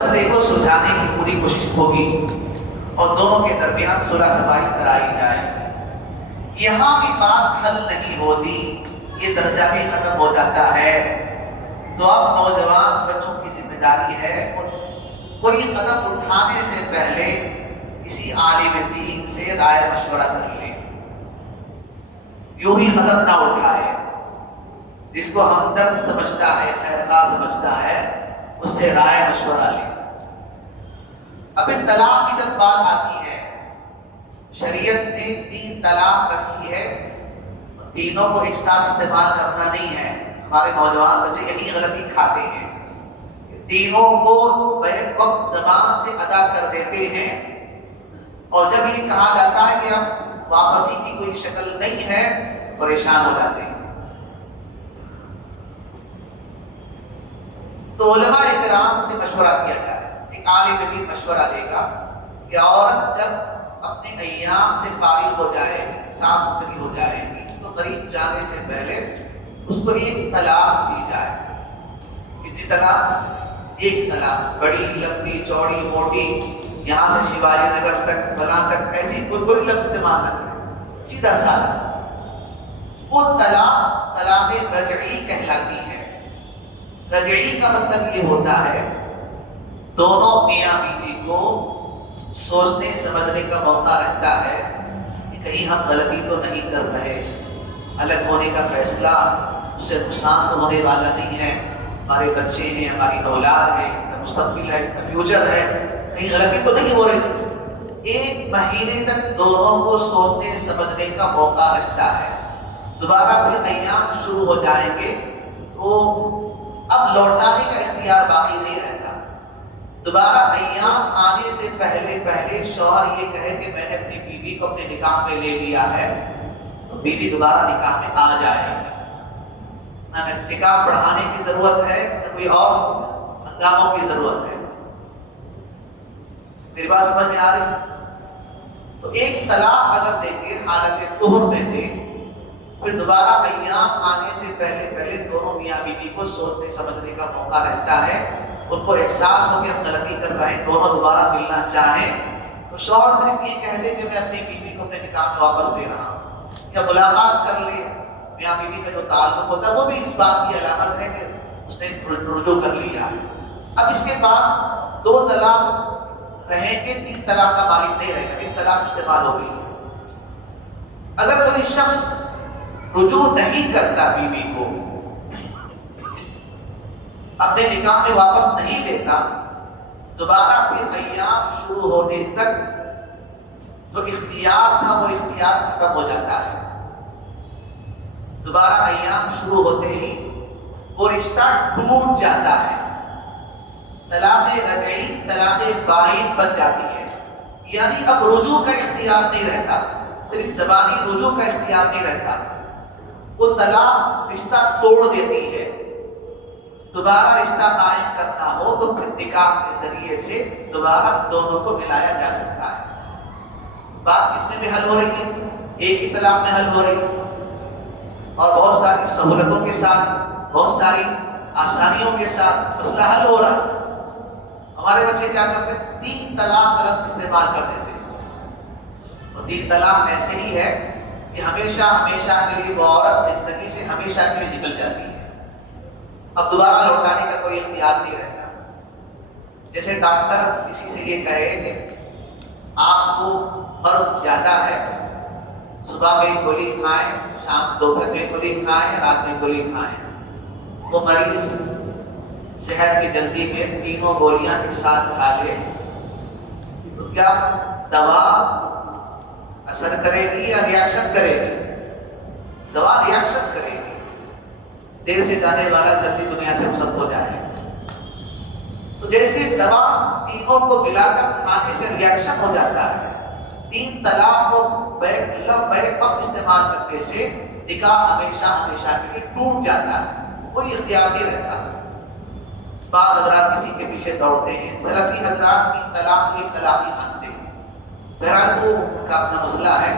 مسئلے کو سلجھانے کی پوری کوشش ہوگی اور دونوں کے درمیان صلح صفائی کرائی جائے۔ یہاں بھی بات حل نہیں ہوتی، یہ درجہ بھی ختم ہو جاتا ہے، تو اب نوجوان بچوں کی ذمہ داری ہے کوئی قدم اٹھانے سے پہلے کسی عالم دین سے رائے مشورہ کر لے، یوں ہی قدم نہ اٹھائے۔ جس کو ہمدرد سمجھتا ہے، خیرخواہ سمجھتا ہے، اس سے رائے مشورہ لے۔ اب طلاق کی جب بات آتی ہے، شریعت نے 3 طلاق رکھی ہے، تینوں کو ایک ساتھ استعمال کرنا نہیں ہے۔ ہمارے نوجوان بچے یہی غلطی کھاتے ہیں، تینوں کو بیک وقت زبان سے ادا کر دیتے ہیں، اور جب یہ کہا جاتا ہے کہ اب واپسی کی کوئی شکل نہیں ہے، پریشان ہو جاتے ہیں۔ تو علماء اکرام سے مشورہ کیا جائے، ایک عالم دین مشورہ دے گا کہ عورت جب اپنے ایام سے فارغ ہو جائے گی، صاف ستھری ہو جائے گی، تو قریب جانے سے پہلے اس کو ایک طلاق دی جائے۔ کتنی طلاق؟ ایک طلاق، بڑی لمبی چوڑی موٹی، یہاں سے شیواجی نگر تک فلاں تک، ایسی کوئی لفظ استعمال نہ کرے، سیدھا سادہ۔ وہ طلاق رجعی کہلاتی ہے۔ رجعی کا مطلب یہ ہوتا ہے دونوں میاں بیوی کو سوچنے سمجھنے کا موقع رہتا ہے کہ کہیں ہم غلطی تو نہیں کر رہے، الگ ہونے کا فیصلہ اس سے نقصان تو ہونے والا نہیں ہے، ہمارے بچے ہیں، ہماری اولاد ہے، مستقبل ہے، فیوچر ہے، کہیں غلطی تو نہیں ہو رہی۔ 1 مہینے تک دونوں کو سوچنے سمجھنے کا موقع رہتا ہے۔ دوبارہ پھر ایام شروع ہو جائیں گے تو اب لوٹانے کا اختیار باقی نہیں رہتا۔ دوبارہ ایام آنے سے پہلے شوہر یہ کہے کہ میں نے اپنی بیوی کو اپنے نکاح میں لے لیا ہے، تو بیوی دوبارہ نکاح میں آ جائے گی۔ نہ نکاح بڑھانے کی ضرورت ہے، نہ کوئی اور ہنگاموں کی ضرورت ہے۔ میری بات سمجھ میں آ رہی؟ تو ایک طلاق اگر دیں گے حالت طہر میں دیں، پھر دوبارہ ایام آنے سے پہلے دونوں میاں بیوی کو سوچنے سمجھنے کا موقع رہتا ہے، ان کو احساس ہو کہ ہم غلطی کر رہے ہیں، دونوں دوبارہ ملنا چاہیں، تو شوہر صرف یہ کہہ دے کہ میں اپنی بیوی کو اپنے نکاح میں واپس دے رہا ہوں، یا ملاقات کر لے۔ میاں بیوی کا جو تعلق ہوتا ہے وہ بھی اس بات کی علامت ہے کہ اس نے رجوع کر لیا ہے۔ اب اس کے پاس 2 طلاق رہیں گے، 3 طلاق کا مالک نہیں رہے گا، 1 طلاق استعمال ہو گئی۔ اگر کوئی شخص رجوع نہیں کرتا بیوی کو، اپنے نکاح میں واپس نہیں لیتا، دوبارہ پھر ایام شروع ہونے تک جو اختیار تھا وہ اختیار ختم ہو جاتا ہے۔ دوبارہ ایام شروع ہوتے ہی وہ رشتہ ٹوٹ جاتا ہے، طلاق رجعی طلاق بائن بن جاتی ہے، یعنی اب رجوع کا اختیار نہیں رہتا، صرف زبانی رجوع کا اختیار نہیں رہتا۔ وہ طلاق رشتہ توڑ دیتی ہے۔ دوبارہ رشتہ قائم کرنا ہو تو پھر نکاح کے ذریعے سے دوبارہ دونوں کو ملایا جا سکتا ہے۔ بات کتنے میں حل ہو رہی ہے؟ ایک ہی طلاق میں حل ہو رہی ہے، اور بہت ساری سہولتوں کے ساتھ، بہت ساری آسانیوں کے ساتھ مسئلہ حل ہو رہا ہے۔ ہمارے بچے کیا کرتے ہیں؟ 3 طلاق کا لفظ استعمال کر دیتے ہیں، اور 3 طلاق ایسے ہی ہے کہ ہمیشہ کے لیے وہ عورت زندگی سے ہمیشہ کے لیے نکل جاتی ہے، اب دوبارہ لوٹانے کا کوئی اختیار نہیں رہتا۔ جیسے ڈاکٹر کسی سے یہ کہے کہ آپ کو مرض زیادہ ہے، صبح میں گولی کھائیں، شام دوپہر میں گولی کھائیں، رات میں گولی کھائیں، وہ مریض صحت کی جلدی میں 3 گولیاں ایک ساتھ کھا لے، تو کیا دوا اثر کرے گی یا ریاکشن کرے گی؟ دوا ریاکشن کرے گی، دیر سے جانے والا جلدی دنیا سے ختم ہو جائے۔ تو جیسے دوا تینوں کو ملا کر کھانے سے ریاکشن ہو جاتا ہے، 3 طلاق کو بیک وقت استعمال کرنے سے نکاح ہمیشہ کے لیے ٹوٹ جاتا ہے، کوئی اختیار نہیں رہتا۔ بعض حضرات کسی کے پیچھے دوڑتے ہیں، سلفی حضرات 3 طلاق 1 طلاق ہی مانتے ہیں۔ بہرحال وہ کا اپنا مسئلہ ہے۔